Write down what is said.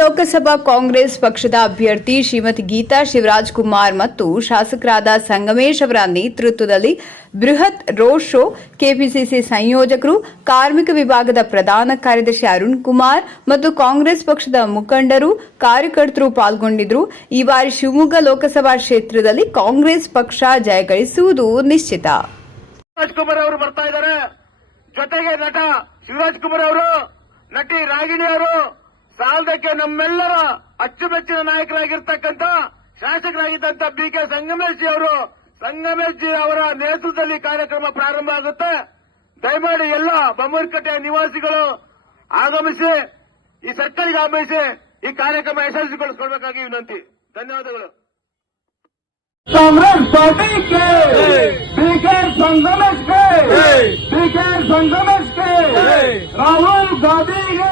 ಲೋಕಸಭಾ ಕಾಂಗ್ರೆಸ್ ಪಕ್ಷದ ಅಭ್ಯರ್ಥಿ ಶ್ರೀಮತಿ ಗೀತಾ ಶಿವರಾಜ್ ಕುಮಾರ್ ಮತ್ತು ಶಾಸಕರಾದ ಸಂಗಮೇಶ್ ಅವರ ನೇತೃತ್ವದಲ್ಲಿ ಬೃಹತ್ ರೋಡ್ ಶೋ ಕೆಪಿಸಿಸಿ ಸಂಯೋಜಕರು, ಕಾರ್ಮಿಕ ವಿಭಾಗದ ಪ್ರಧಾನ ಕಾರ್ಯದರ್ಶಿ ಅರುಣ್ ಕುಮಾರ್ ಮತ್ತು ಕಾಂಗ್ರೆಸ್ ಪಕ್ಷದ ಮುಖಂಡರು, ಕಾರ್ಯಕರ್ತರು ಪಾಲ್ಗೊಂಡಿದ್ದರು. ಈ ಬಾರಿ ಶಿವಮೊಗ್ಗ ಲೋಕಸಭಾ ಕ್ಷೇತ್ರದಲ್ಲಿ ಕಾಂಗ್ರೆಸ್ ಪಕ್ಷ ಜಯಗಳಿಸುವುದು ನಿಶ್ಚಿತ. ಜೊತೆಗೆ ನಟ ಶಿವರಾಜ್ ಕುಮಾರ್ ಅವರು, ನಟಿ ರಾಗಿಣಿ ಅವರು ಸಾಲದಕ್ಕೆ ನಮ್ಮೆಲ್ಲರ ಅಚ್ಚುಮೆಚ್ಚಿನ ನಾಯಕರಾಗಿರ್ತಕ್ಕಂಥ ಶಾಸಕರಾಗಿದ್ದಂಥ ಬಿ ಕೆ ಸಂಗಮೇಶ್ ಜಿ ಅವರು ಸಂಗಮೇಶ್ ಜಿ ಅವರ ನೇತೃತ್ವದಲ್ಲಿ ಕಾರ್ಯಕ್ರಮ ಪ್ರಾರಂಭ ಆಗುತ್ತೆ. ದಯಮಾಡಿ ಎಲ್ಲ ಬೊಮ್ಮನಕಟ್ಟೆಯ ನಿವಾಸಿಗಳು ಆಗಮಿಸಿ ಈ ಸರ್ಕಾರಿಗೆ ಆಗಮಿಸಿ ಈ ಕಾರ್ಯಕ್ರಮ ಯಶಸ್ವಿಗೊಳಿಸಿಕೊಳ್ಬೇಕಾಗಿ ವಿನಂತಿ. ಧನ್ಯವಾದಗಳು. ಕಾಂಗ್ರೆಸ್ ಪಾರ್ಟಿಗೆ ಕ್ರಿಕೆಟ್ ಸಂಗಮಕ್ಕೆ ಕ್ರಿಕೆಟ್ ಸಂಗಮಕ್ಕೆ ರಾಹುಲ್ ಗಾಂಧಿಗೆ.